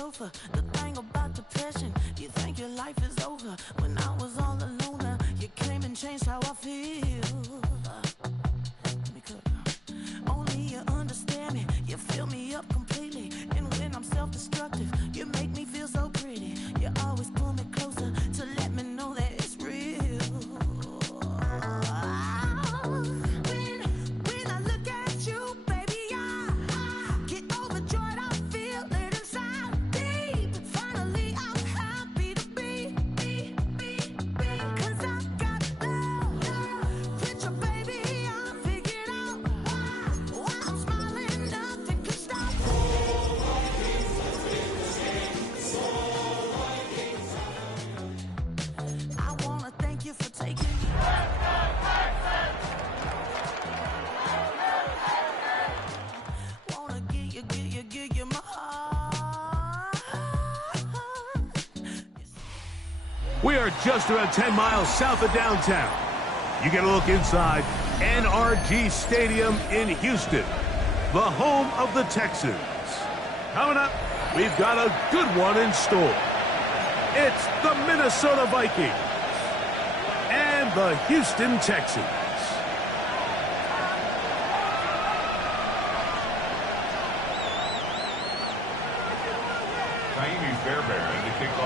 sofa. The thing about depression, you think your life is over. When I was all alone, you came and changed how I feel. Let me cook. Only you understand me, you fill me up completely. And when I'm self-destructive, you make me feel so pretty. You always pull me closer to let me know that it's real. When I look at you, baby, I get overjoyed. I feel it inside deep. Finally, I'm happy to be. 'Cause I got love. With your baby, I figured out why I'm smiling, nothing can stop. I wanna thank you for taking me. Wanna give you my heart. We are just about 10 miles south of downtown. You get a look inside NRG Stadium in Houston, the home of the Texans. Coming up, we've got a good one in store. It's the Minnesota Vikings and the Houston Texans.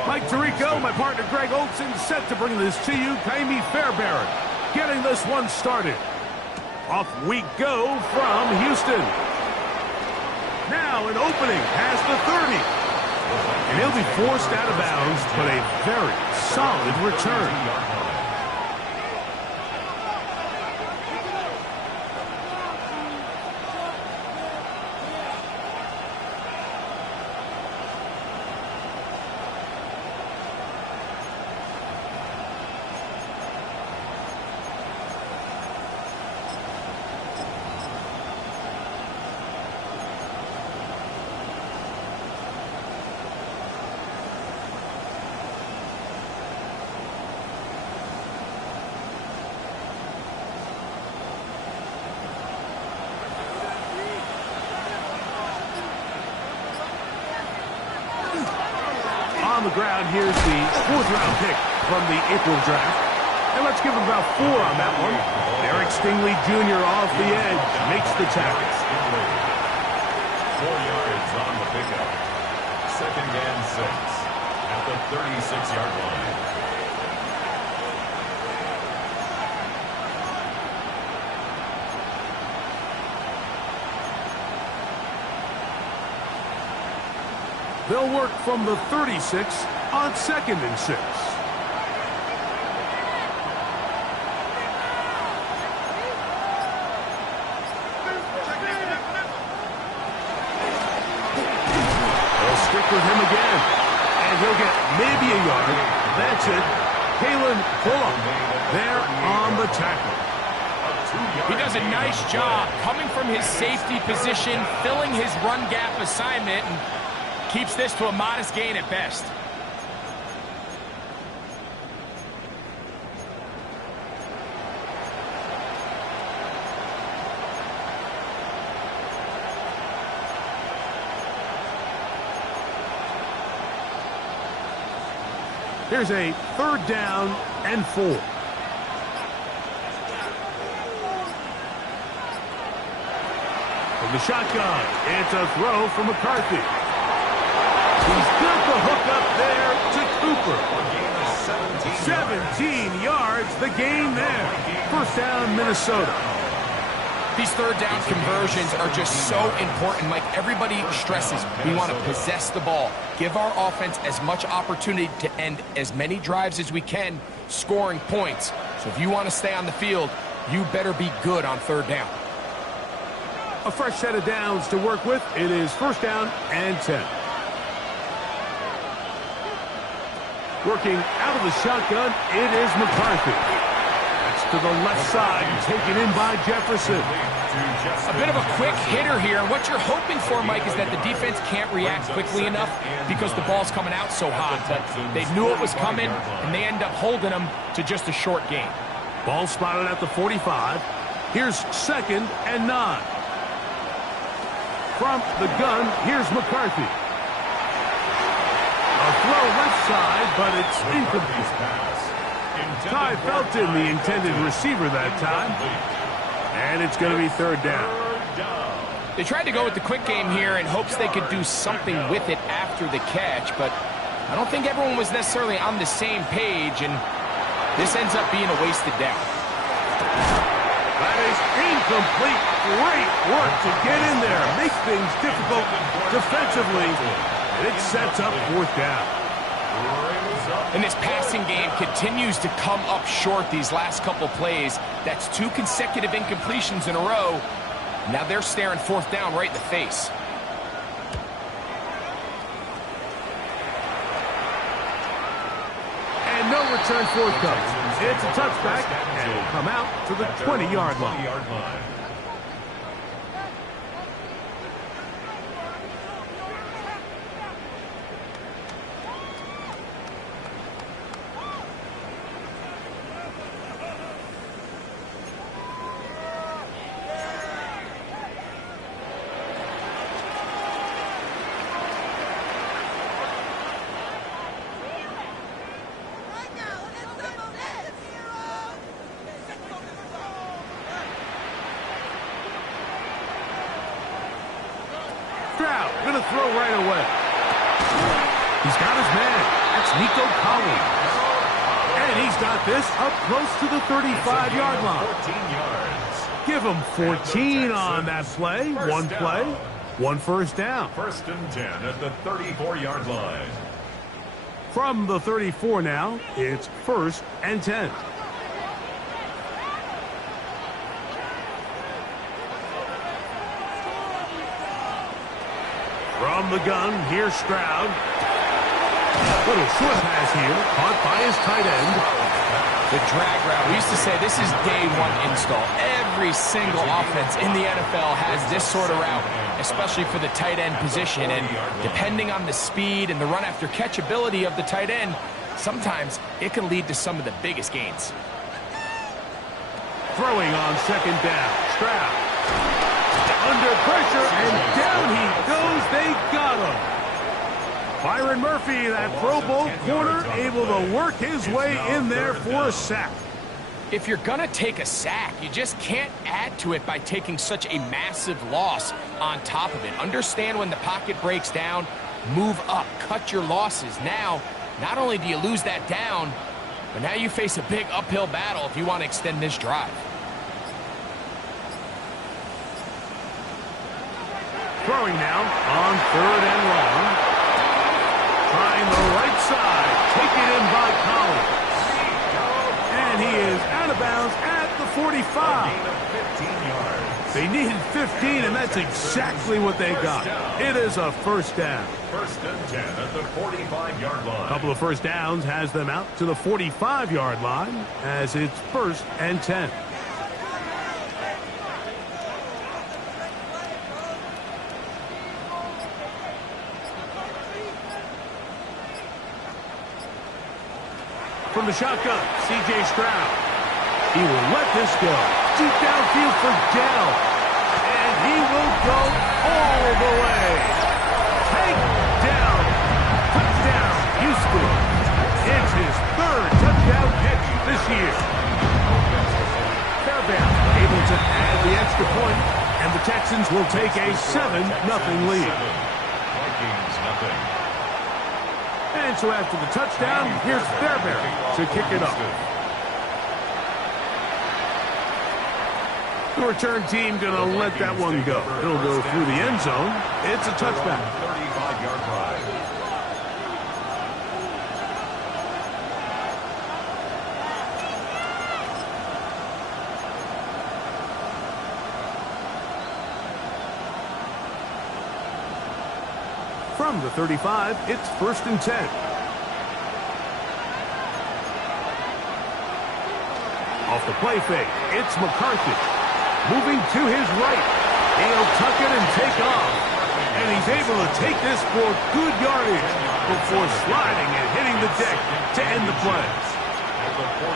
Mike Tirico, my partner Greg Olson, set to bring this to you. Kaimi Fairbairn getting this one started. Off we go from Houston. Now an opening has the 30. And he'll be forced out of bounds, but a very solid return. On the ground, here's the 4th-round pick from the April draft. And let's give him about 4 on that one. Eric Stingley Jr. off the edge makes the tackle. 4 yards on the pickup. 2nd and 6 at the 36-yard line. They'll work from the 36 on 2nd and 6. They'll stick with him again. And he'll get maybe a yard. That's it. Kalen Bullock there on the tackle. He does a nice job coming from his safety position, filling his run gap assignment, and keeps this to a modest gain at best. Here's a 3rd down and 4. From the shotgun, it's a throw from McCarthy. He's got the hook up there to Cooper. 17 yards, the gain there. 1st down, Minnesota. These 3rd down conversions are just so important. Like everybody stresses, we want to possess the ball, give our offense as much opportunity to end as many drives as we can, scoring points. So if you want to stay on the field, you better be good on 3rd down. A fresh set of downs to work with. It is 1st down and 10. Working out of the shotgun, it is McCarthy. That's to the left side, taken in by Jefferson. A bit of a quick hitter here, and what you're hoping for, Mike, is that the defense can't react quickly enough because the ball's coming out so hot. But they knew it was coming, and they end up holding them to just a short gain. Ball spotted at the 45. Here's 2nd and 9. From the gun, here's McCarthy. throw left side, but it's incomplete. Ty Felton, the intended receiver that time. And it's going to be third down. They tried to go with the quick game here in hopes they could do something with it after the catch, but I don't think everyone was necessarily on the same page, and this ends up being a wasted down. That is incomplete. Great work to get in there. Make things difficult defensively. And it sets up fourth down. And this passing game continues to come up short these last couple plays. That's 2 consecutive incompletions in a row. Now they're staring fourth down right in the face. And no return forthcoming. It's a touchback, and it will come out to the 20-yard line. Going to throw right away. He's got his man. That's Nico Collins. And he's got this up close to the 35-yard line. 14 yards. Give him 14 on that play. One play, one first down. First and 10 at the 34-yard line. From the 34 now, it's first and 10. From the gun, here's Stroud. Little short pass here, caught by his tight end. The drag route. We used to say this is day one install. Every single offense in the NFL has this sort of route, especially for the tight end position. And depending on the speed and the run after catch ability of the tight end, sometimes it can lead to some of the biggest gains. Throwing on second down, Stroud. Under pressure, and down he goes. They got him. Byron Murphy, that Pro Bowl corner, able to work his way in there for a sack. If you're going to take a sack, you just can't add to it by taking such a massive loss on top of it. Understand when the pocket breaks down, move up, cut your losses. Now, not only do you lose that down, but now you face a big uphill battle if you want to extend this drive. Throwing now on third and long. Trying the right side. Taken in by Collins. And he is out of bounds at the 45. 15 yards. They needed 15, and that's exactly what they got. It is a first down. First and 10 at the 45-yard line. A couple of first downs has them out to the 45-yard line as it's first and 10. From the shotgun, C.J. Stroud. He will let this go. Deep downfield for Dell. And he will go all the way. Take down. Touchdown, Houston. It's his third touchdown catch this year. Fairbairn able to add the extra point, and the Texans will take a 7-0 lead. Vikings nothing. And so after the touchdown, here's Fairbairn to kick it off. The return team going to let that one go. It'll go through the end zone. It's a touchback. 35-yard drive. From the 35, it's first and 10. Off the play fake, it's McCarthy. Moving to his right. He'll tuck it and take off. And he's able to take this for good yardage before sliding and hitting the deck to end the play.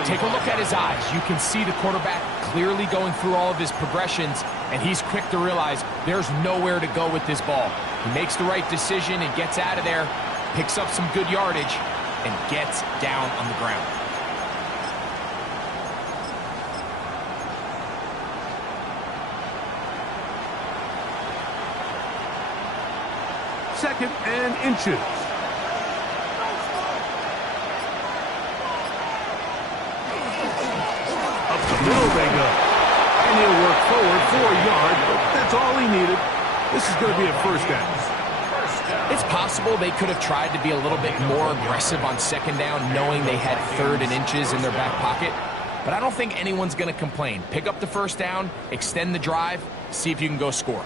Take a look at his eyes. You can see the quarterback clearly going through all of his progressions, and he's quick to realize there's nowhere to go with this ball. He makes the right decision and gets out of there. picks up some good yardage, and gets down on the ground. Second and inches. Up the middle they go. And he'll work forward for a yard, but that's all he needed. This is going to be a first down. It's possible they could have tried to be a little bit more aggressive on second down, knowing they had third and inches in their back pocket. But I don't think anyone's going to complain. Pick up the first down, extend the drive, see if you can go score.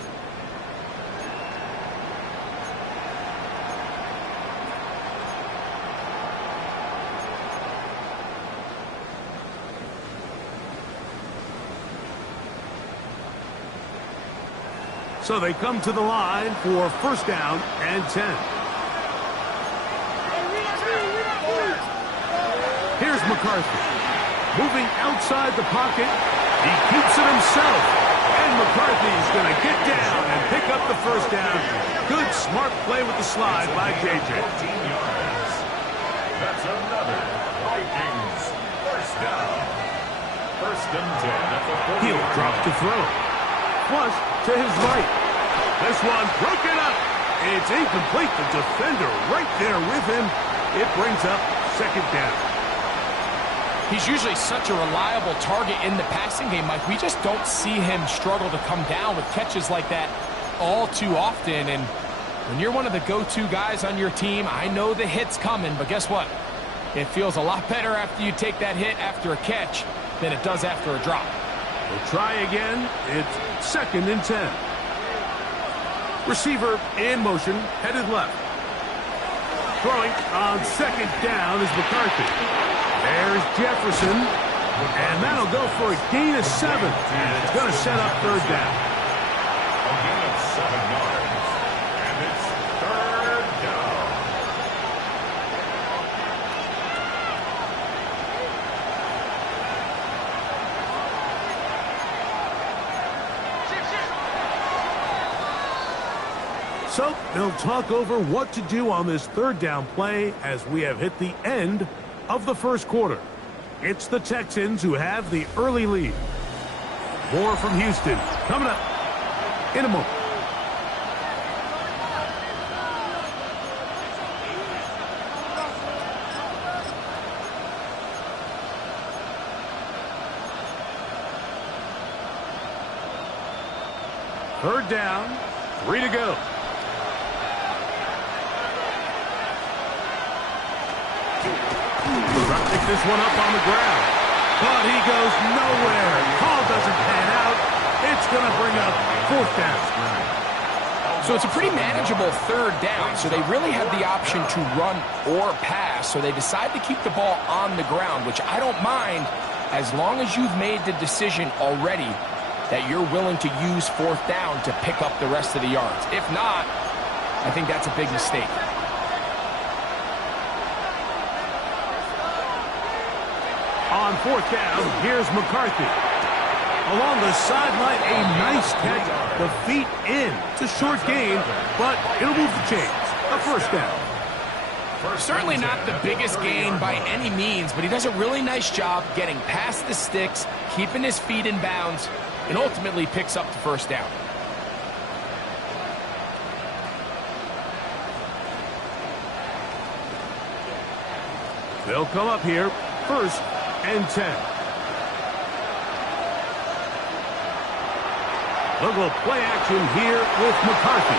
So they come to the line for first down and 10. Here's McCarthy. Moving outside the pocket. He keeps it himself. And McCarthy's going to get down and pick up the first down. Good, smart play with the slide by J.J. 14 yards. That's another Vikings first down. First and 10 at the 40. He'll drop to throw. Flush to his right. This one broken up. It's incomplete. The defender right there with him. It brings up second down. He's usually such a reliable target in the passing game, Mike. We just don't see him struggle to come down with catches like that all too often. And when you're one of the go-to guys on your team, I know the hit's coming, but guess what? It feels a lot better after you take that hit after a catch than it does after a drop. We'll try again. It's second and 10. Receiver in motion, headed left. Throwing on second down is McCarthy. There's Jefferson. And that'll go for a gain of 7. And it's going to set up third down. A gain of 7 yards. And it's third down. So they'll talk over what to do on this third down play as we have hit the end of the first quarter. It's the Texans who have the early lead. More from Houston coming up in a moment. Third down, 3 to go. Trying to pick this one up on the ground. But he goes nowhere. Call doesn't pan out. It's going to bring up fourth down. So it's a pretty manageable third down. So they really have the option to run or pass. So they decide to keep the ball on the ground, which I don't mind as long as you've made the decision already that you're willing to use fourth down to pick up the rest of the yards. If not, I think that's a big mistake. On fourth down, here's McCarthy. Along the sideline, a nice catch. The feet in. It's a short gain, but it'll move the chains. A first down. Certainly not the biggest gain by any means, but he does a really nice job getting past the sticks, keeping his feet in bounds, and ultimately picks up the first down. They'll come up here, first and 10. Look at play action here with McCarthy.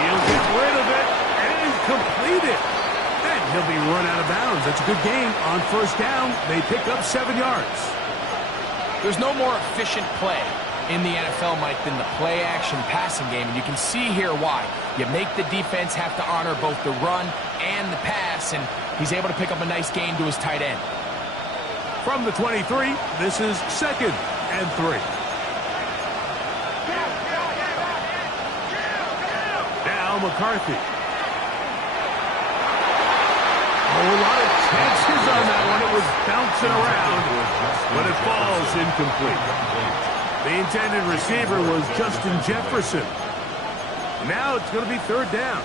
He'll get rid of it and complete it. And he'll be run out of bounds. That's a good gain on first down. They pick up 7 yards. There's no more efficient play in the NFL, Mike, than the play-action passing game. And you can see here why. You make the defense have to honor both the run and the pass, and he's able to pick up a nice gain to his tight end. From the 23, this is second and 3. Now McCarthy. A lot of chances on that one. It was bouncing around, but it falls incomplete. The intended receiver was Justin Jefferson. Now it's going to be third down.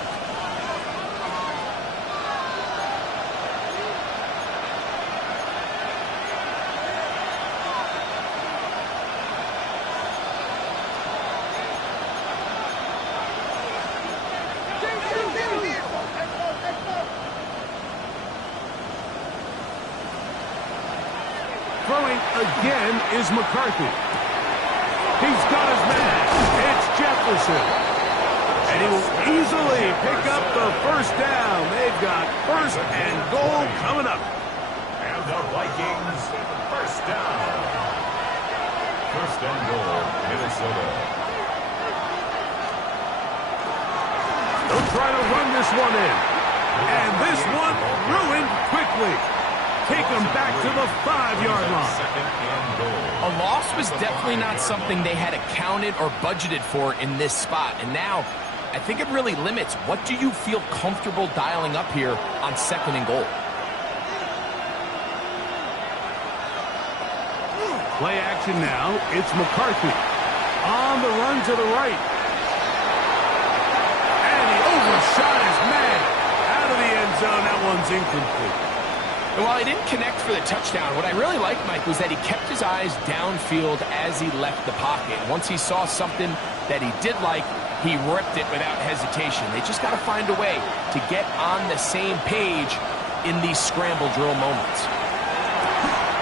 Throwing again is McCarthy. He's got his man. It's Jefferson. And he will easily pick up the first down. They've got first and goal coming up. And the Vikings, first down. First and goal, Minnesota. They'll try to run this one in. And this one ruined quickly. Take them back to the 5-yard line. Second and goal. A loss was definitely not something they had accounted or budgeted for in this spot. And now, I think it really limits. What do you feel comfortable dialing up here on second and goal? Play action now. It's McCarthy. On the run to the right. And he overshot his man. Out of the end zone. That one's incomplete. And while he didn't connect for the touchdown, what I really liked, Mike, was that he kept his eyes downfield as he left the pocket. Once he saw something that he did like, he ripped it without hesitation. They just got to find a way to get on the same page in these scramble drill moments.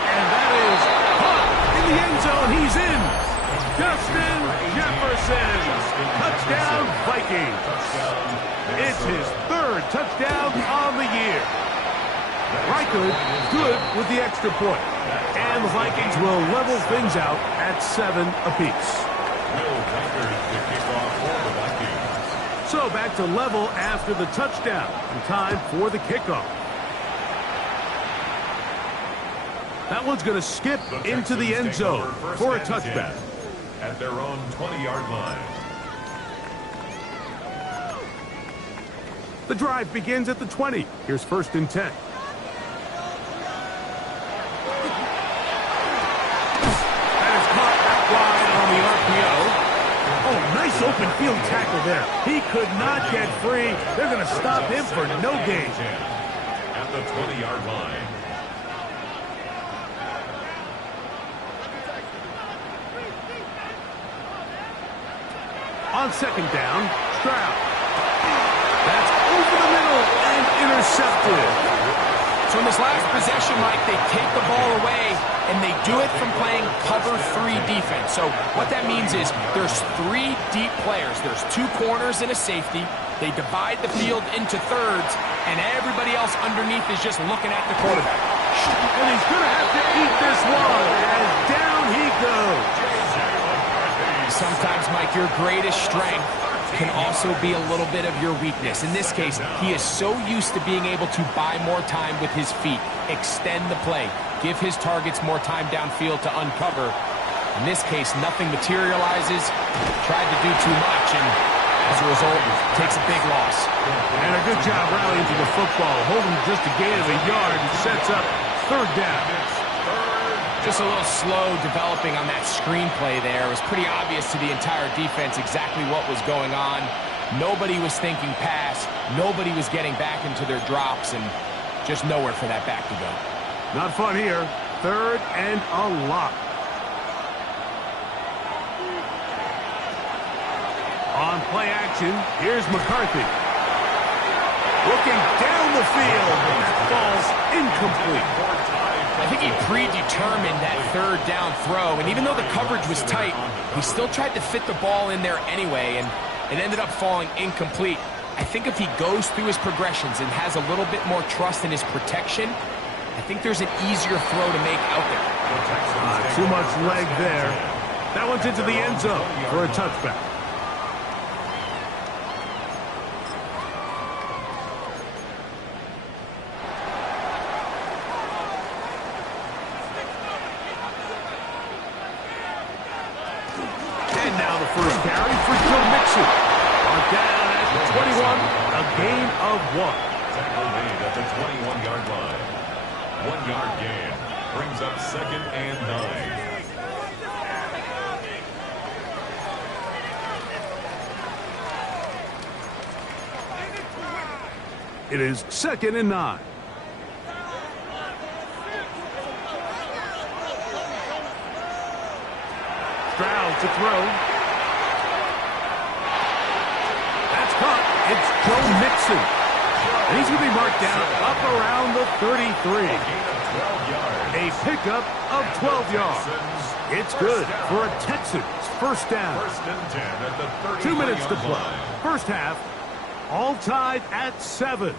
And that is caught in the end zone. He's in. Justin Jefferson. Touchdown, Vikings. It's his third touchdown on the year. Riker good with the extra point. And the Vikings will level things out at 7 apiece. So back to level after the touchdown. And time for the kickoff. That one's going to skip into the end zone for a touchback. At their own 20-yard line. The drive begins at the 20. Here's first and 10. The RPO. Oh, nice open field tackle there. He could not get free. They're going to stop him for no gain. At the 20-yard line. On second down, Stroud. That's over the middle and intercepted. So in this last possession, Mike, they take the ball away, and they do it from playing cover 3 defense. So what that means is there's 3 deep players. There's 2 corners and a safety. They divide the field into thirds, and everybody else underneath is just looking at the quarterback. And he's going to have to eat this one, as down he goes. Sometimes, Mike, your greatest strength can also be a little bit of your weakness. In this case, he is so used to being able to buy more time with his feet, extend the play, give his targets more time downfield to uncover. In this case, nothing materializes, tried to do too much, and as a result, takes a big loss. And a good job rallying to the football, holding just a gain of a yard and sets up third down. Just a little slow developing on that screenplay there. It was pretty obvious to the entire defense exactly what was going on. Nobody was thinking pass. Nobody was getting back into their drops, and just nowhere for that back to go. Not fun here. Third and a lot. On play action, here's McCarthy. Looking down the field. That ball's incomplete. I think he predetermined that third down throw, and even though the coverage was tight, he still tried to fit the ball in there anyway, and it ended up falling incomplete. I think if he goes through his progressions and has a little bit more trust in his protection, I think there's an easier throw to make out there. Too much leg there. That one's into the end zone for a touchback. And now the first carry for Joe Mixon. On down at the 21, a gain of 1. Tackle made at the 21-yard line. 1-yard gain brings up second and 9. It is second and 9. Stroud to throw. That's caught. It's Joe Mixon. And he's going to be marked down up around the 33. 12 yards. A pickup of 12 yards. It's good for a Texans first down. First and 10 at the 2 minutes to 33-yard play. line. First half, all tied at 7.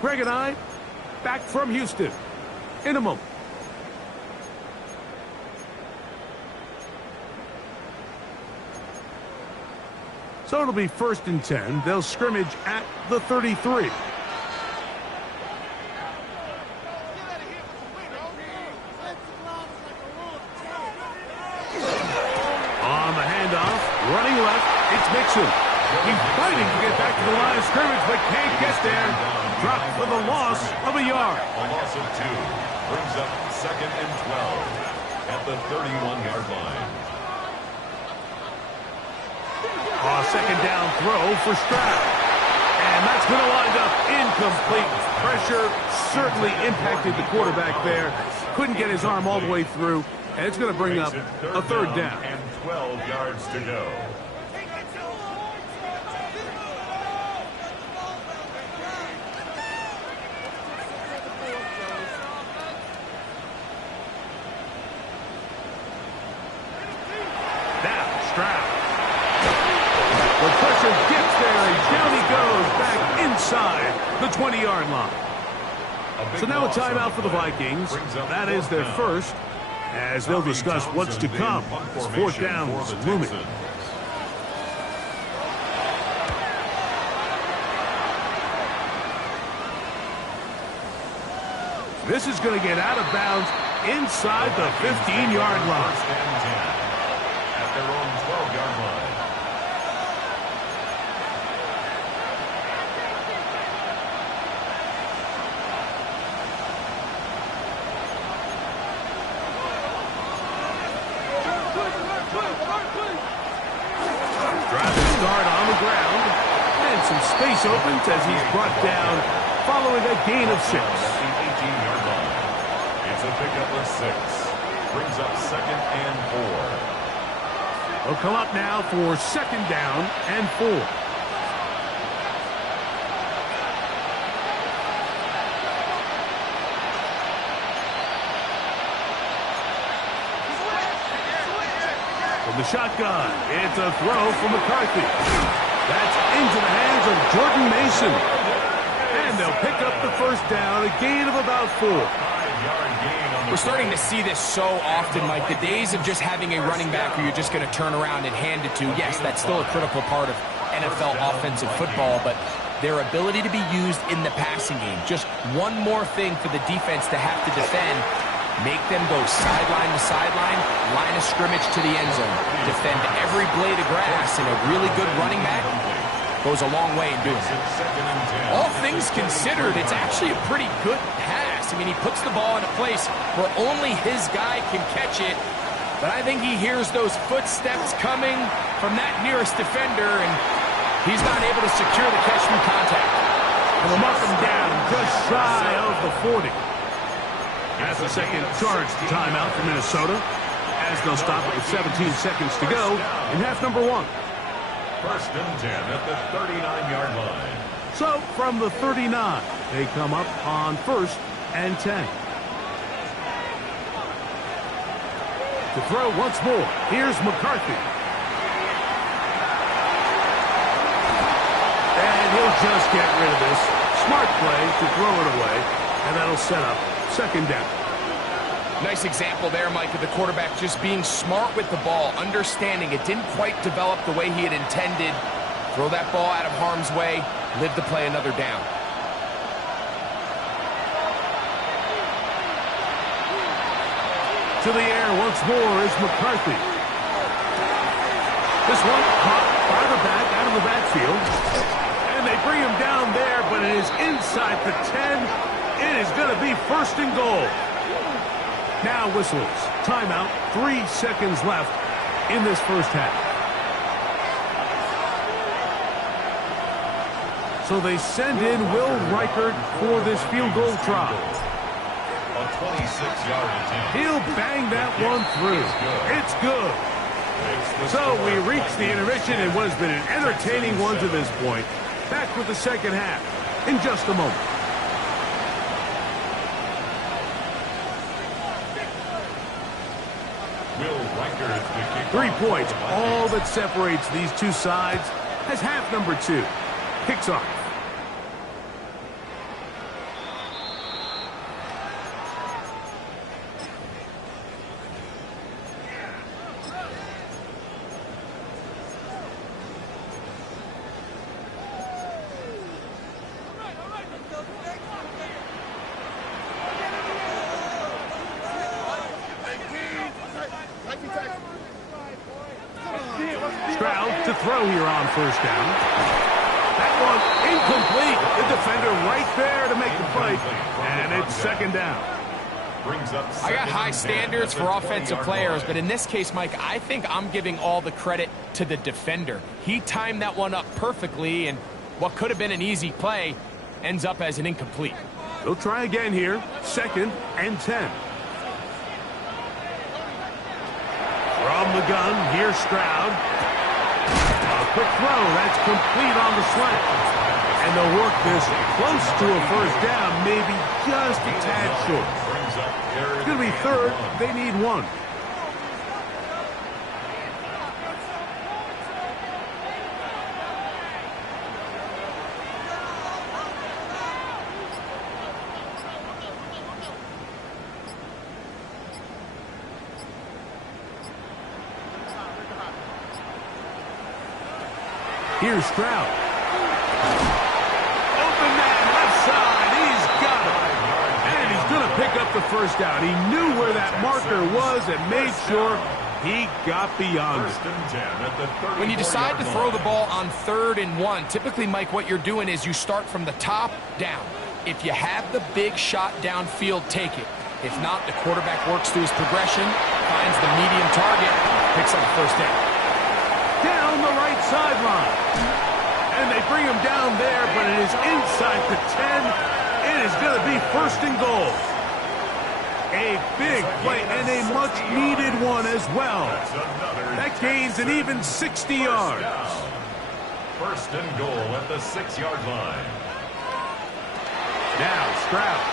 Greg and I, back from Houston in a moment. So it'll be first and 10. They'll scrimmage at the 33. On the handoff, running left, it's Mixon. He's fighting to get back to the line of scrimmage, but can't get there. Dropped for the loss of a yard. A loss of 2 brings up second and 12 at the 31-yard line. Second down throw for Stroud. And that's going to wind up incomplete. Pressure certainly impacted the quarterback there. Couldn't get his arm all the way through. And it's going to bring up a third down. And 12 yards to go. Now, Stroud. The pressure gets there, and down he goes back inside the 20-yard line. So now a timeout for the Vikings. That is their first, as they'll discuss what's to come. It's fourth down looming. This is going to get out of bounds inside the 15-yard line. First and 10 at their own 12-yard line. Driving start on the ground. And some space opens as he's brought down following a gain of 6. At the 18-yard line. It's a pickup of 6. Brings up second and 4. They'll come up now for second down and 4. From the shotgun, it's a throw from McCarthy. That's into the hands of Jordan Mason. And they'll pick up the first down, a gain of about 4. 5-yard gain on the We're starting to see this so often, Mike. The days of just having a running back who you're just going to turn around and hand it to, yes, that's still a critical part of NFL offensive football, but their ability to be used in the passing game, just one more thing for the defense to have to defend. Make them go sideline to sideline, line of scrimmage to the end zone. Defend every blade of grass, and a really good running back goes a long way in doing it. second and 10. All things considered, it's actually a pretty good pass. I mean, he puts the ball in a place where only his guy can catch it, but I think he hears those footsteps coming from that nearest defender, and he's not able to secure the catch from contact. And they'll mark him down just shy of the 40. That's the second charged timeout for Minnesota, as they'll stop it with 17 seconds to go in half number 1. First and 10 at the 39-yard line. So from the 39, they come up on first and 10. To throw once more, here's McCarthy. And he'll just get rid of this. Smart play to throw it away, and that'll set up second down. Nice example there, Mike, of the quarterback just being smart with the ball, understanding it didn't quite develop the way he had intended. Throw that ball out of harm's way, live to play another down. To the air once more is McCarthy. This one caught by the back out of the backfield. And they bring him down there, but it is inside the 10. It is going to be first and goal. Now whistles. Timeout. 3 seconds left in this first half. So they send in Will Reichert for this field goal try. A 26-yard attempt. He'll bang that one through. It's good. So we reach the intermission in what has been an entertaining one to this point. Back with the second half in just a moment. 3 points, all that separates these two sides as half number 2 kicks off. Stroud to throw here on first down. That one incomplete. The defender right there to make the play. And it's second down. I got high standards for offensive players, but in this case, Mike, I think I'm giving all the credit to the defender. He timed that one up perfectly, and what could have been an easy play ends up as an incomplete. They'll try again here. 2nd and 10. From the gun, here's Stroud. A quick throw, that's complete on the slant. And they'll work this close to a first down, maybe just a tad short. It's going to be 3rd. They need 1. Here's Stroud. Open man, left side. He's got it. And he's going to pick up the first down. He knew where that marker was and made sure he got beyond it. When you decide to throw the ball on 3rd and 1, typically, Mike, what you're doing is you start from the top down. If you have the big shot downfield, take it. If not, the quarterback works through his progression, finds the medium target, picks up the first down. Down the right sideline. And they bring him down there, but it is inside the 10. It is going to be 1st and goal. A big play and a much-needed one as well. That gains an even 60 yards. 1st and goal at the 6-yard line. Now Stroud.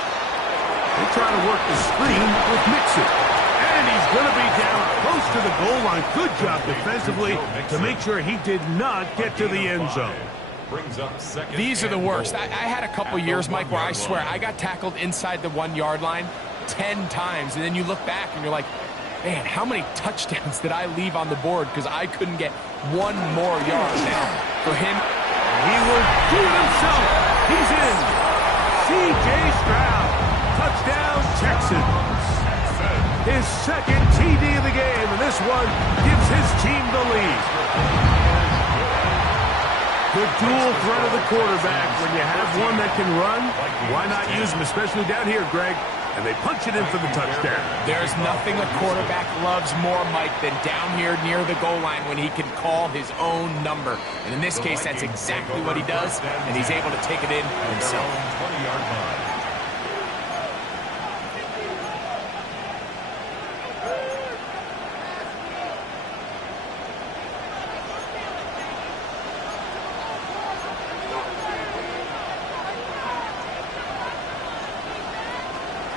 They try to work the screen with Mixon. And he's going to be down close to the goal line. Good job defensively to make sure he did not get to the end zone. These are the worst. I had a couple years, Mike, where I swear I got tackled inside the 1-yard line 10 times. And then you look back and you're like, man, how many touchdowns did I leave on the board because I couldn't get 1 more yard. Now, for him, he will do it himself. He's in. C.J. Stroud. Touchdown, Texans. His 2nd TD of the game, and this one gives his team the lead. The dual threat of the quarterback. When you have one that can run, why not use him, especially down here, Greg? And they punch it in for the touchdown. There's nothing a quarterback loves more, Mike, than down here near the goal line when he can call his own number. And in this case, that's exactly what he does, and he's able to take it in himself. 20-yard line.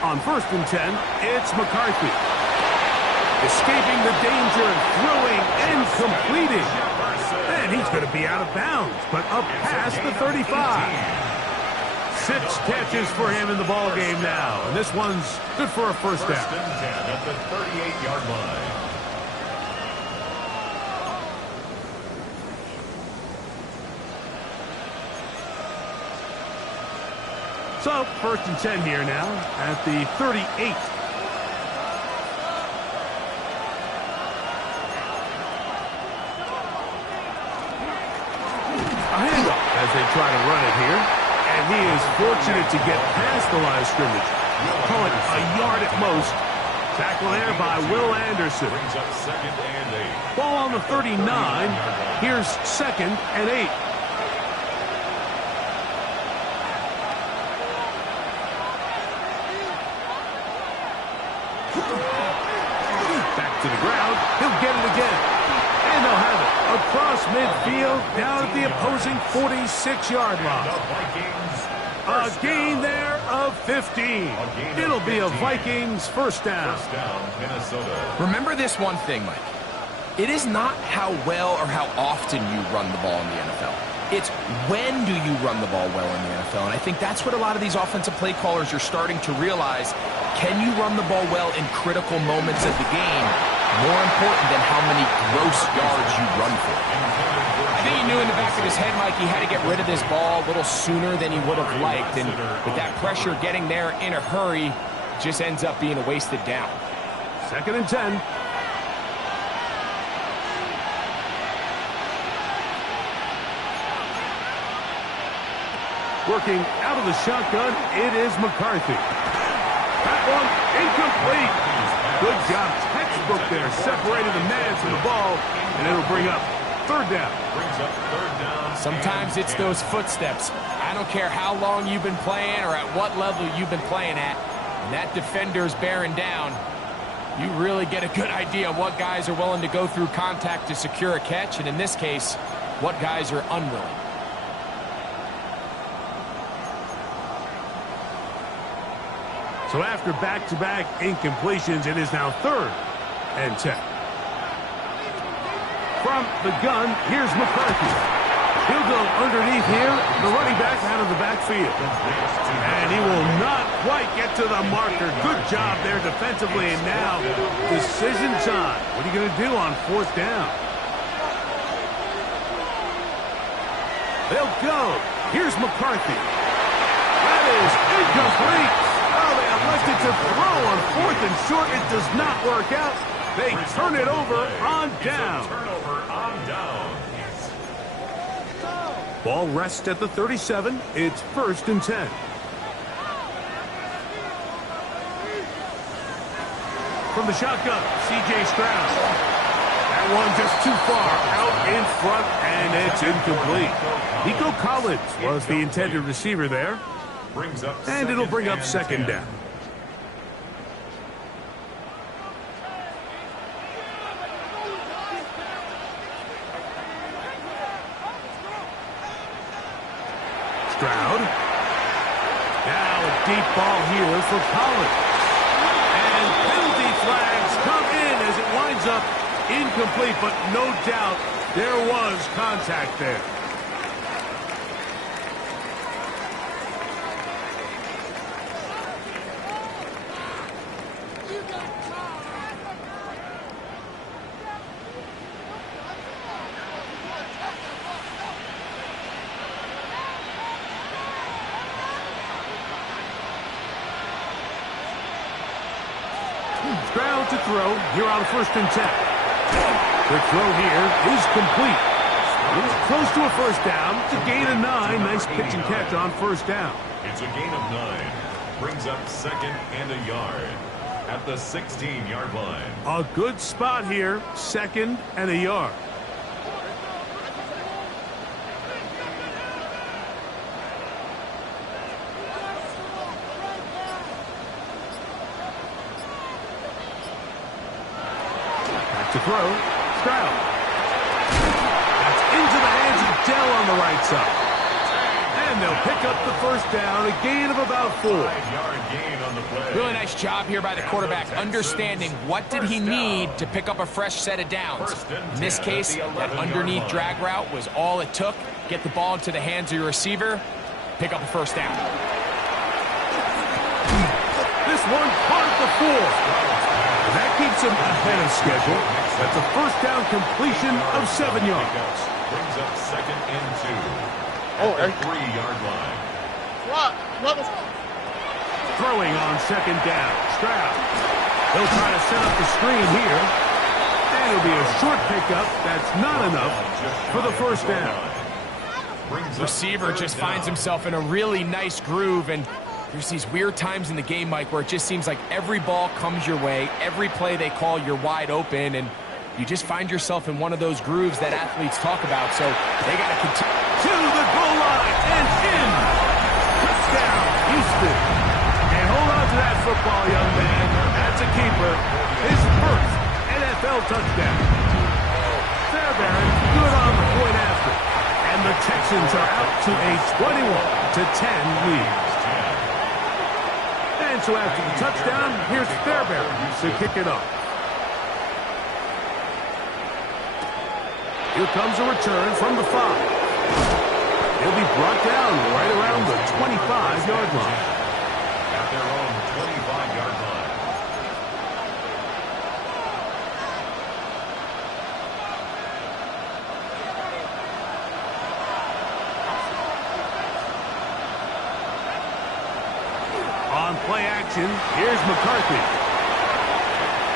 On 1st and 10, it's McCarthy. Escaping the danger, throwing and completing. And he's going to be out of bounds, but up past the 35. 6 catches for him in the ball game now. And this one's good for a first down. 1st and 10 at the 38-yard line. So, 1st and 10 here now at the 38. A handoff as they try to run it here. And he is fortunate to get past the line of scrimmage. Call it a yard at most. Tackle there by Will Anderson. Brings up 2nd and 8. Ball on the 39. Here's 2nd and 8. Back to the ground. He'll get it again. And they'll have it across midfield down at the opposing 46-yard line. A gain there of 15. It'll be a Vikings first down. First down, Minnesota. Remember this one thing, Mike. It is not how well or how often you run the ball in the NFL. It's when do you run the ball well in the NFL. And I think that's what a lot of these offensive play callers are starting to realize. Can you run the ball well in critical moments of the game? More important than how many gross yards you run for. I think he knew in the back of his head, Mike, he had to get rid of this ball a little sooner than he would have liked. And with that pressure getting there in a hurry, just ends up being a wasted down. 2nd and 10. Working out of the shotgun, it is McCarthy. That one incomplete. Good job, textbook there, separating the man from the ball, and it'll bring up 3rd down. Sometimes it's those footsteps. I don't care how long you've been playing or at what level you've been playing at. When that defender's bearing down, you really get a good idea of what guys are willing to go through contact to secure a catch, and in this case, what guys are unwilling. So after back-to-back incompletions, it is now 3rd and 10. From the gun, here's McCarthy. He'll go underneath here, the running back out of the backfield. And he will not quite get to the marker. Good job there defensively, and now decision time. What are you going to do on 4th down? They'll go. Here's McCarthy. That is incomplete. Oh, they elected to throw on 4th and short. It does not work out. They turn it over on down. Ball rests at the 37. It's 1st and 10. From the shotgun, C.J. Stroud. That one just too far out in front, and it's incomplete. Nico Collins was the intended receiver there. And it'll bring up 2nd down. Stroud. Now a deep ball here for Collins. And penalty flags come in as it winds up incomplete, but no doubt there was contact there. Stroud to throw here on 1st and 10. The throw here is complete. It's close to a 1st down. It's a gain of 9. Nice pitch and catch on 1st down. It's a gain of 9. Brings up 2nd and a yard at the 16-yard line. A good spot here. 2nd and a yard. To throw, Stroud. That's into the hands of Dell on the right side. And they'll pick up the 1st down, a gain of about 4. 5-yard gain on the play. Really nice job here by the quarterback, understanding what did he need to pick up a fresh set of downs. In this case, that underneath drag route was all it took. Get the ball into the hands of your receiver, pick up a 1st down. This one caught at the 4. That keeps him ahead of schedule. That's a 1st down completion of 7 yards. Brings up 2nd and 2 at the 3-yard line. Throwing on 2nd down. Stroud. They'll try to set up the screen here. And it'll be a short pickup. That's not enough for the 1st down. Receiver just finds himself in a really nice groove, and there's these weird times in the game, Mike, where it just seems like every ball comes your way, every play they call, you're wide open, and you just find yourself in one of those grooves that athletes talk about. So they got to continue. To the goal line and in. Touchdown, Houston. And hold on to that football, young man. That's a keeper. His 1st NFL touchdown. Fairbairn good on the point after. And the Texans are out to a 21-10 lead. And so after the touchdown, here's Fairbairn to kick it off. Here comes a return from the 5. He'll be brought down right around the 25-yard line. At their own 25-yard line. On play action, here's McCarthy.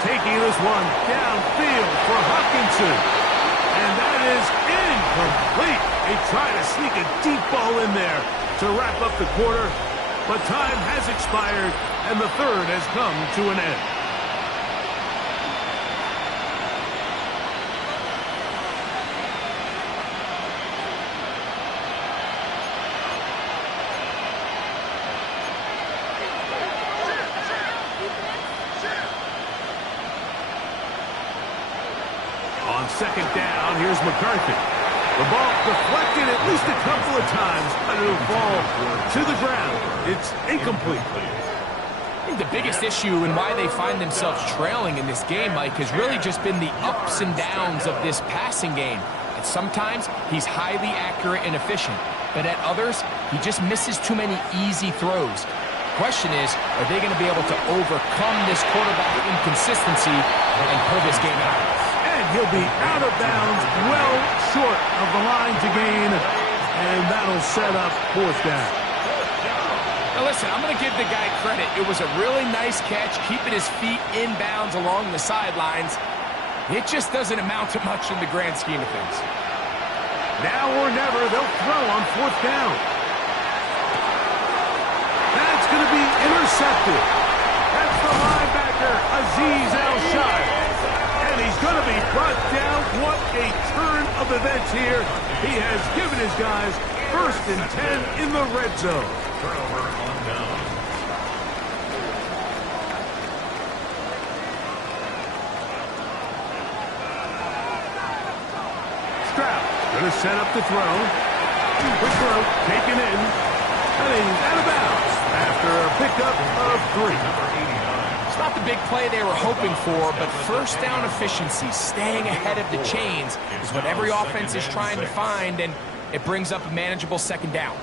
Taking this one downfield for Hawkinson. And that is incomplete. They try to sneak a deep ball in there to wrap up the quarter, but time has expired, and the third has come to an end. On second down, here's McCarthy. The ball deflected at least a couple of times, but it'll fall to the ground. It's incomplete. I think the biggest issue and why they find themselves trailing in this game, Mike, has really just been the ups and downs of this passing game. And sometimes he's highly accurate and efficient, but at others, he just misses too many easy throws. The question is, are they going to be able to overcome this quarterback inconsistency and pull this game out? He'll be out of bounds, well short of the line to gain, and that'll set up fourth down. Now listen, I'm going to give the guy credit. It was a really nice catch, keeping his feet in bounds along the sidelines. It just doesn't amount to much in the grand scheme of things. Now or never, they'll throw on fourth down. That's going to be intercepted. That's the linebacker, Azeez Al-Shai. And he's going to be brought down. What a turn of events here. He has given his guys 1st and 10 in the red zone. Turnover on down. Stroud going to set up the throw. Quick throw taken in. And he's out of bounds after a pickup of 3. It's not the big play they were hoping for, but first down efficiency, staying ahead of the chains, is what every offense is trying to find, and it brings up a manageable second down.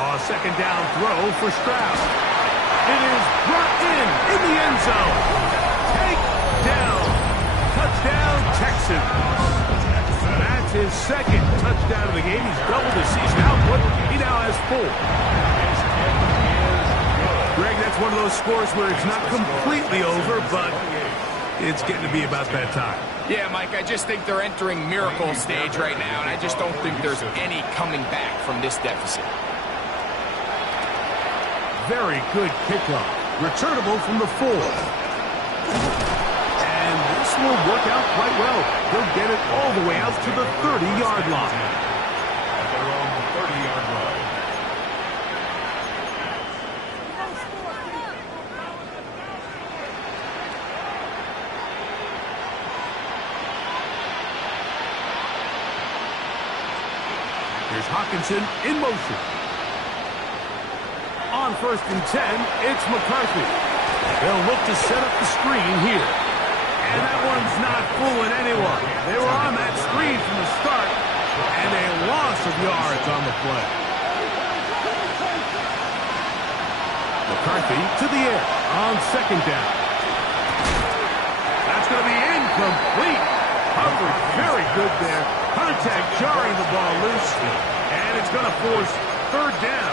A second down throw for Stroud. It is brought in the end zone. Take down. Touchdown, Texans. That's his second touchdown of the game. He's doubled his season output. He now has 4. Greg, that's one of those scores where it's not completely over, but it's getting to be about that time. Yeah, Mike, I just think they're entering miracle stage right now, and I just don't think there's any coming back from this deficit. Very good kickoff. Returnable from the 4. Will work out quite well. They'll get it all the way out to the 30-yard line. At their own 30-yard line. Here's Hawkinson in motion. On 1st and 10, it's McCarthy. They'll look to set up the screen here. And that one's not fooling anyone. They were on that screen from the start, and a loss of yards on the play. McCarthy to the air on second down. That's going to be incomplete. Coverage very good there. Contact jarring the ball loose, and it's going to force third down.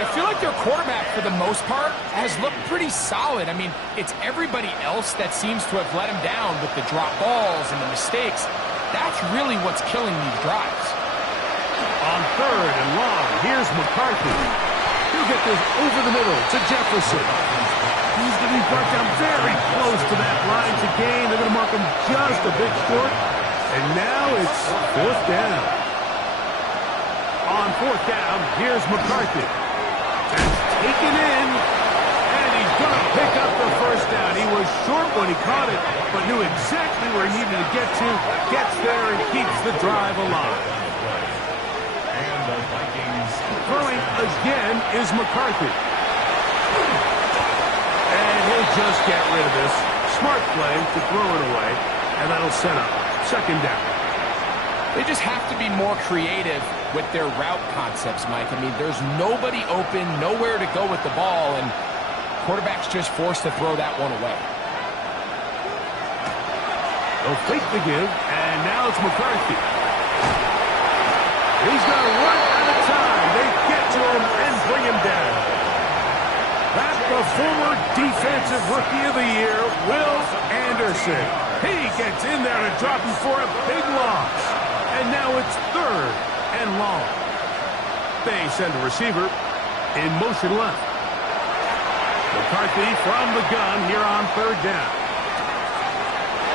I feel like their quarterback, for the most part, has looked pretty solid. I mean, it's everybody else that seems to have let him down with the drop balls and the mistakes. That's really what's killing these drives. On 3rd and long, here's McCarthy. He'll get this over the middle to Jefferson. He's going to be brought down very close to that line to gain. They're going to mark him just a bit short. And now it's 4th down. On 4th down, here's McCarthy. That's taken in, and he's going to pick up the first down. He was short when he caught it, but knew exactly where he needed to get to. Gets there and keeps the drive alive. And the Vikings Throwing again is McCarthy. And he'll just get rid of this. Smart play to throw it away, and that'll set up second down. They just have to be more creative with their route concepts, Mike. I mean, there's nobody open, nowhere to go with the ball, and quarterback's just forced to throw that one away. They'll fake the give, and now it's McCarthy. He's going to run out of time. They get to him and bring him down. That's the former Defensive Rookie of the Year, Will Anderson. He gets in there to drop him for a big loss. And now it's third and long. They send a receiver in motion left. McCarthy from the gun here on third down.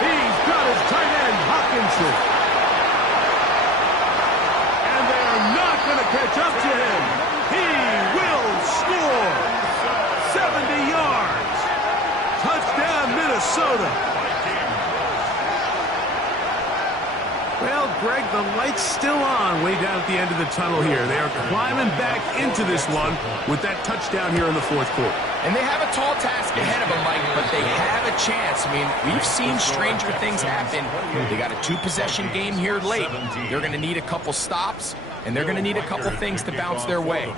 He's got his tight end, Hawkinson. And they're not going to catch up to him. He will score. 70 yards. Touchdown, Minnesota. Well, Greg, the light's still on way down at the end of the tunnel here. They are climbing back into this one with that touchdown here in the fourth quarter. And they have a tall task ahead of them, Mike, but they have a chance. I mean, we've seen stranger things happen. They got a two-possession game here late. They're going to need a couple stops, and they're going to need a couple things to bounce their way.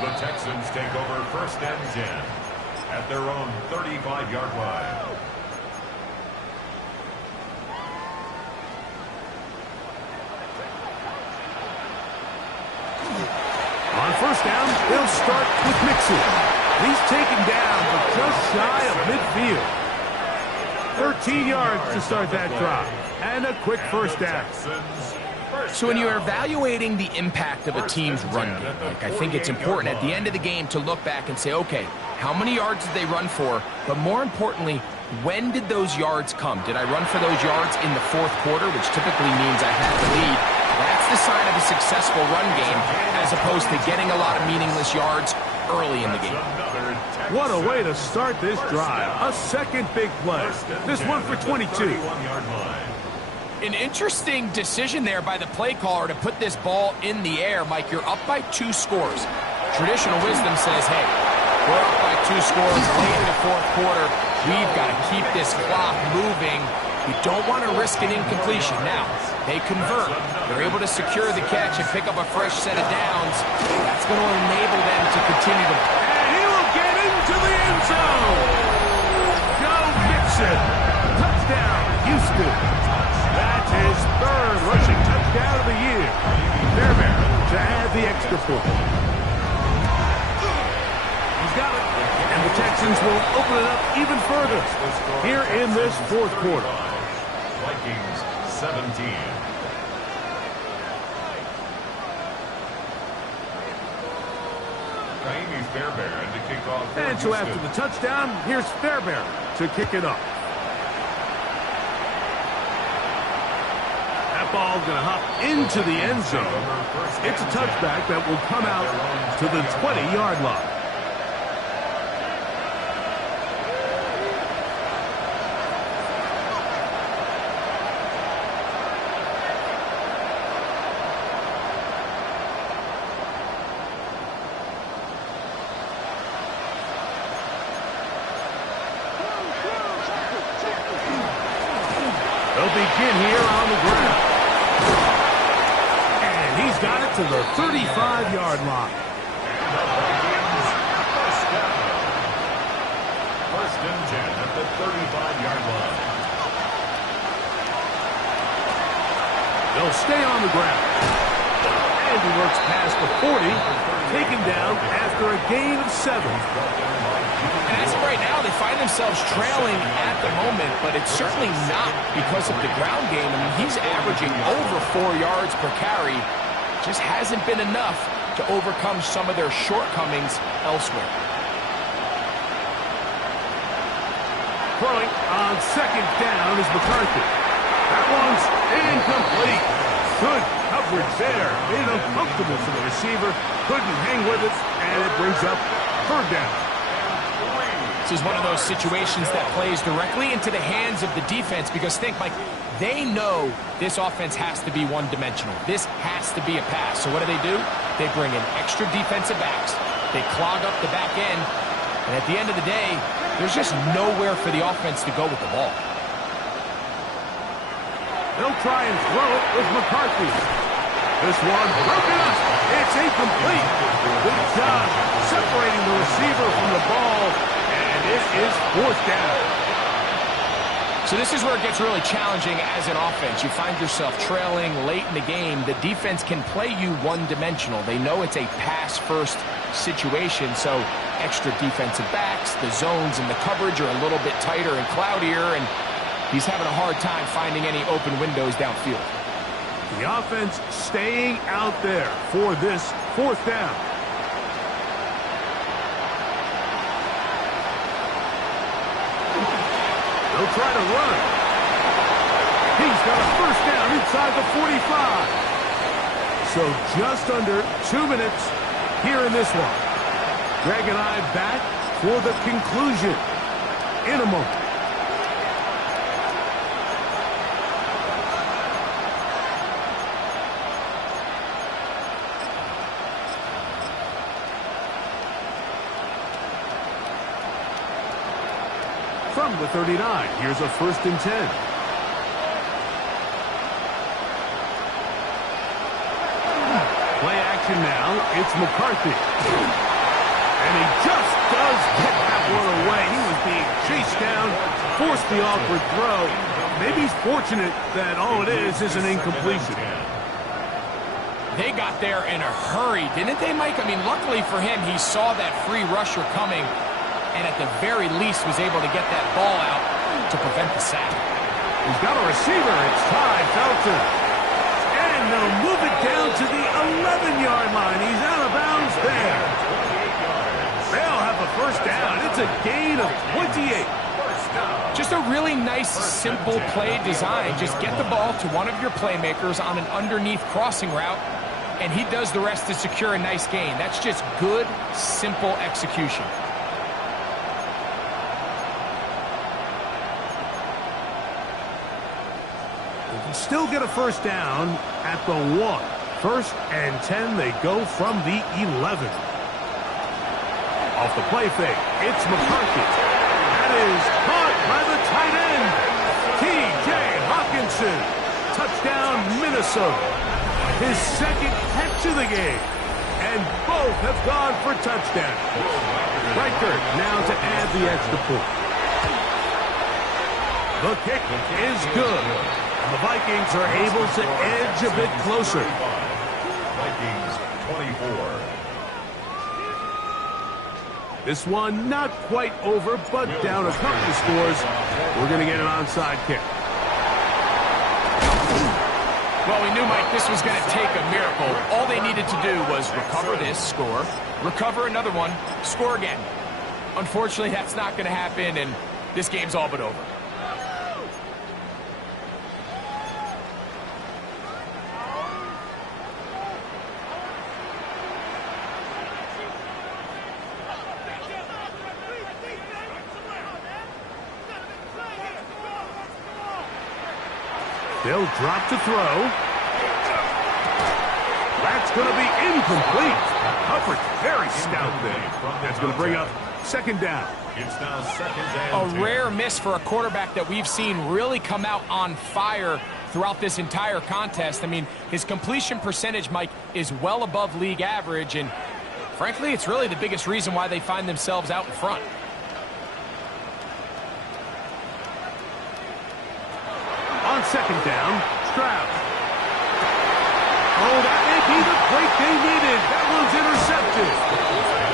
The Texans take over first and 10 at their own 35-yard line. On first down, they'll start with Mixon. He's taken down, but just shy of midfield. 13 yards to start that drive, and a quick first down. So when you're evaluating the impact of a team's run game, Mike, I think it's important at the end of the game to look back and say, okay, how many yards did they run for? But more importantly, when did those yards come? Did I run for those yards in the fourth quarter, which typically means I had the lead? That's the sign of a successful run game, as opposed to getting a lot of meaningless yards early in the game. What a way to start this drive. A second big play. This one for 22. An interesting decision there by the play caller to put this ball in the air. Mike, you're up by 2 scores. Traditional wisdom says, hey, we're up by 2 scores late in the fourth quarter. We've got to keep this clock moving. We don't want to risk an incompletion. Now, they convert. They're able to secure the catch and pick up a fresh set of downs. That's going to enable them to continue to... And he will get into the end zone. Joe Mixon. Touchdown, Houston. That's his third rushing touchdown of the year. Fairbairn to add the extra point. He's got it. And the Texans will open it up even further here in this fourth quarter. Vikings 17. Fairbairn to kick off. And so after the touchdown, here's Fairbairn to kick it off. That ball's going to hop into the end zone. It's a touchback that will come out to the 20-yard line. They'll begin here on the ground. And he's got it to the 35-yard line. First and 10 at the 35-yard line. They'll stay on the ground. And he works past the 40, taken down after a gain of 7. And as of right now, they find themselves trailing at the moment, but it's certainly not because of the ground game. I mean, he's averaging over 4 yards per carry. Just hasn't been enough to overcome some of their shortcomings elsewhere. Throwing on second down is McCarthy. That one's incomplete. Good coverage there. Made it uncomfortable for the receiver. Couldn't hang with it, and it brings up third down. So is one of those situations that plays directly into the hands of the defense because think, Mike, they know this offense has to be one-dimensional. This has to be a pass. So what do? They bring in extra defensive backs. They clog up the back end. And at the end of the day, there's just nowhere for the offense to go with the ball. They'll try and throw it with McCarthy. This one broken up. It's incomplete. Good job separating the receiver from the ball, and it is fourth down. So this is where it gets really challenging as an offense. You find yourself trailing late in the game. The defense can play you one-dimensional. They know it's a pass-first situation, so extra defensive backs, the zones and the coverage are a little bit tighter and cloudier, and he's having a hard time finding any open windows downfield. The offense staying out there for this fourth down. They'll try to run. He's got a first down inside the 45. So just under 2 minutes here in this one. Greg and I back for the conclusion in a moment. From the 39, here's a 1st and 10. Play action now, it's McCarthy. And he just does get that one away. He was being chased down, forced the awkward throw. Maybe he's fortunate that all it is an incompletion. They got there in a hurry, didn't they, Mike? I mean, luckily for him, he saw that free rusher coming, and at the very least was able to get that ball out to prevent the sack. He's got a receiver. It's Ty Felton. And they'll move it down to the 11-yard line. He's out of bounds there. They'll have a first down. It's a gain of 28. Just a really nice, simple play design. Just get the ball to one of your playmakers on an underneath crossing route, and he does the rest to secure a nice gain. That's just good, simple execution. Still get a first down at the 1. 1st and 10, they go from the 11. Off the play fake, it's McCarthy. That is caught by the tight end, T.J. Hawkinson. Touchdown, Minnesota. His 2nd catch of the game. And both have gone for touchdown. Riker now to add the extra point. The kick is good. The Vikings are able to edge a bit closer. Vikings 24. This one not quite over, but down a couple of scores. We're going to get an onside kick. Well, we knew, Mike, this was going to take a miracle. All they needed to do was recover this, score, recover another one, score again. Unfortunately, that's not going to happen, and this game's all but over. They'll drop to throw. That's going to be incomplete. Coverage very stout there. That's going to bring up 2nd down. It's now 2nd down. A rare miss for a quarterback that we've seen really come out on fire throughout this entire contest. I mean, his completion percentage, Mike, is well above league average, and frankly, it's really the biggest reason why they find themselves out in front. On 2nd down, Stroud. Oh, that may be the break they needed. That one's intercepted.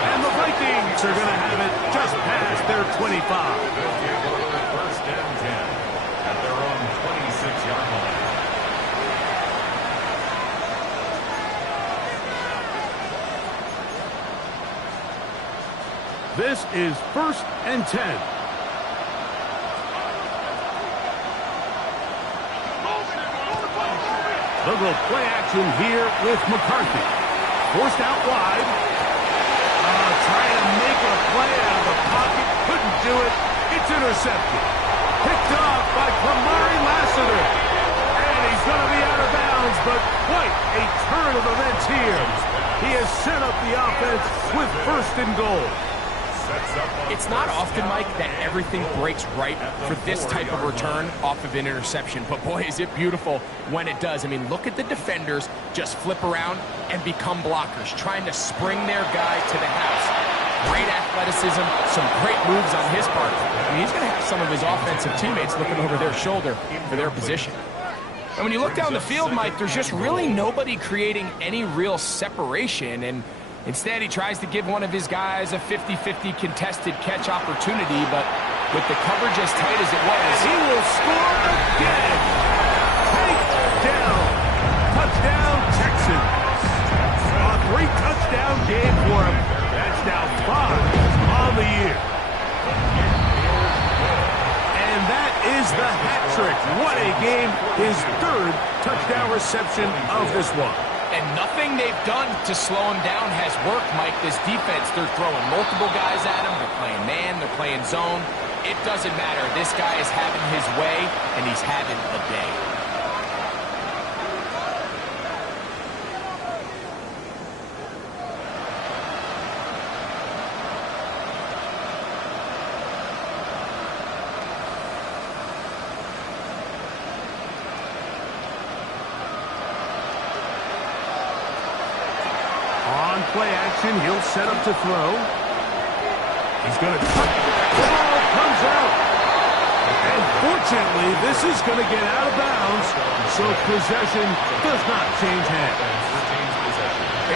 And the Vikings are going to have it just past their 25. 1st and 10 at their own 26-yard line. This is 1st and 10. They'll go play action here with McCarthy. Forced out wide. Trying to make a play out of the pocket. Couldn't do it. It's intercepted. Picked off by Kamari Lassiter. And he's going to be out of bounds, but quite a turn of events here. He has set up the offense with 1st and goal. It's not often, Mike, that everything breaks right for this type of return off of an interception. But, boy, is it beautiful when it does. I mean, look at the defenders just flip around and become blockers, trying to spring their guy to the house. Great athleticism, some great moves on his part. I mean, he's going to have some of his offensive teammates looking over their shoulder for their position. And when you look down the field, Mike, there's just really nobody creating any real separation. And instead, he tries to give one of his guys a 50-50 contested catch opportunity, but with the coverage as tight as it was, he will score again. Takedown. Touchdown, Texans. A 3-touchdown game for him. That's now 5 on the year. And that is the hat trick. What a game. His 3rd touchdown reception of this one. And nothing they've done to slow him down has worked, Mike. This defense, they're throwing multiple guys at him. They're playing man, they're playing zone. It doesn't matter. This guy is having his way, and he's having a day. Play action, he'll set up to throw. He's going to cut. The ball comes out. And fortunately, this is going to get out of bounds, so possession does not change hands.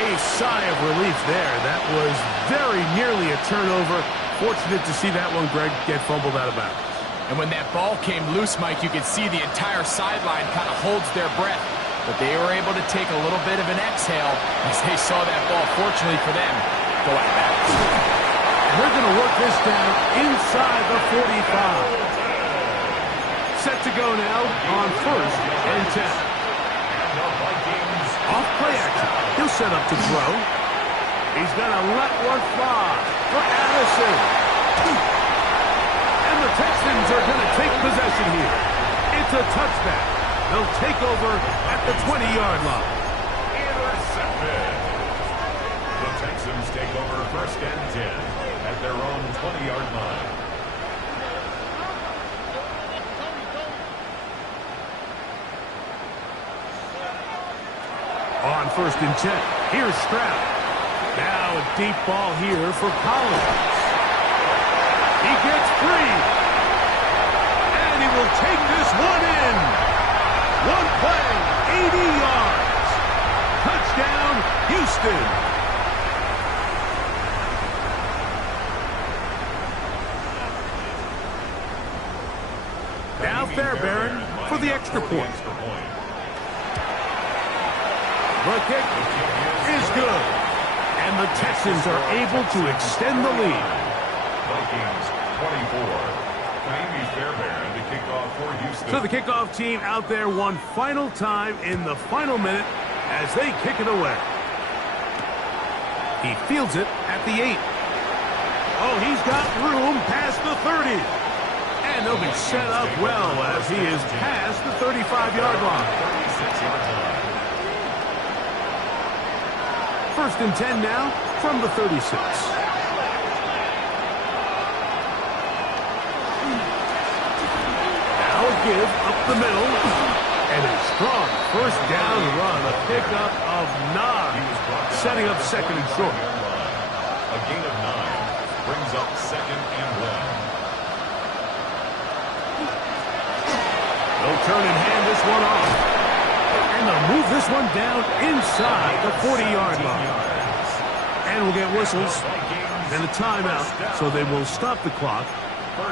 A sigh of relief there. That was very nearly a turnover. Fortunate to see that one, Greg, get fumbled out of bounds. And when that ball came loose, Mike, you could see the entire sideline kind of holds their breath. But they were able to take a little bit of an exhale as they saw that ball, fortunately for them, go out of bounds. And they're going to work this down inside the 45. Set to go now on 1st and 10. Off play action. He'll set up to throw. He's going to let one fly for Addison. And the Texans are going to take possession here. It's a touchback. They'll take over at the 20-yard line. Intercepted. The Texans take over 1st and 10 at their own 20-yard line. On 1st and 10, here's Stroud. Now a deep ball here for Collins. He gets free. And he will take this one in. One play, 80 yards. Touchdown, Houston. Now Fairbairn for the extra point. The kick is good. And the Texans are able to extend the lead. Vikings 24. Amy Fairbairn to kick off for Houston. So the kickoff team out there one final time in the final minute as they kick it away. He fields it at the 8. Oh, he's got room past the 30. And they'll be set up well as he is past the 35-yard line. 36-yard line. 1st and 10 now from the 36. Give up the middle, and a strong 1st down run, a pickup of 9, setting up 2nd and short. A gain of 9 brings up 2nd and 1. They'll turn and hand this one off, and they'll move this one down inside the 40-yard line. And we'll get whistles and a timeout, so they will stop the clock.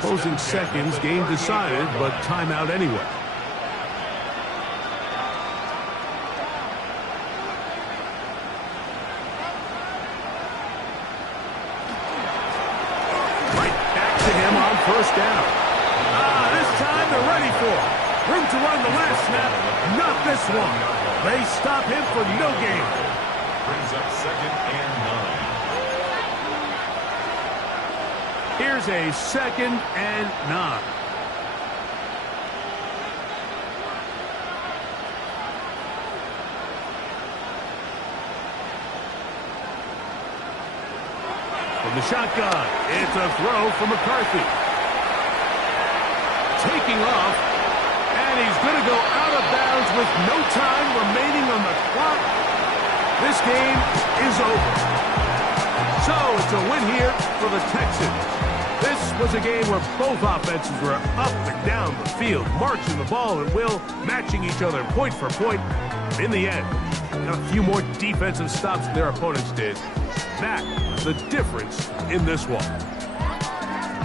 Closing seconds, game decided, but timeout anyway. Right back to him on 1st down. This time they're ready for it. Room to run the last snap, not this one. They stop him for no gain. Brings up 2nd and 9. Here's a 2nd and 9. From the shotgun, it's a throw from McCarthy. Taking off, and he's going to go out of bounds with no time remaining on the clock. This game is over. So it's a win here for the Texans. This was a game where both offenses were up and down the field, marching the ball at will, matching each other point for point. In the end, got a few more defensive stops than their opponents did. That was the difference in this one.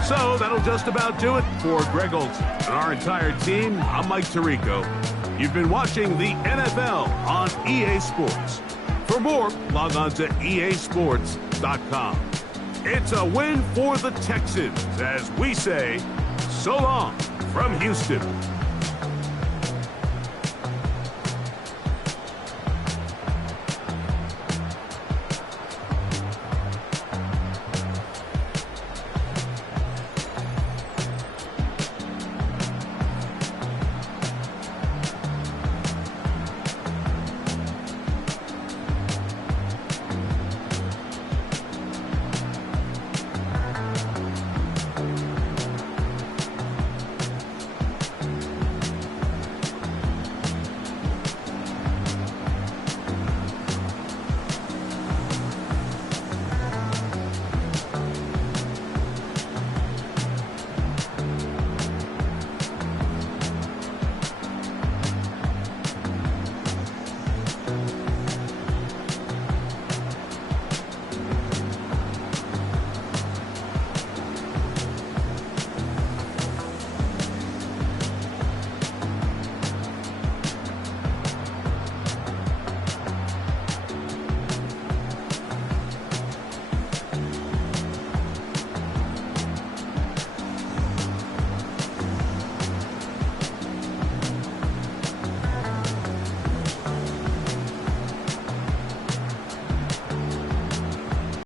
So that'll just about do it for Greg Olson and our entire team. I'm Mike Tirico. You've been watching the NFL on EA Sports. For more, log on to easports.com. It's a win for the Texans as we say so long from Houston.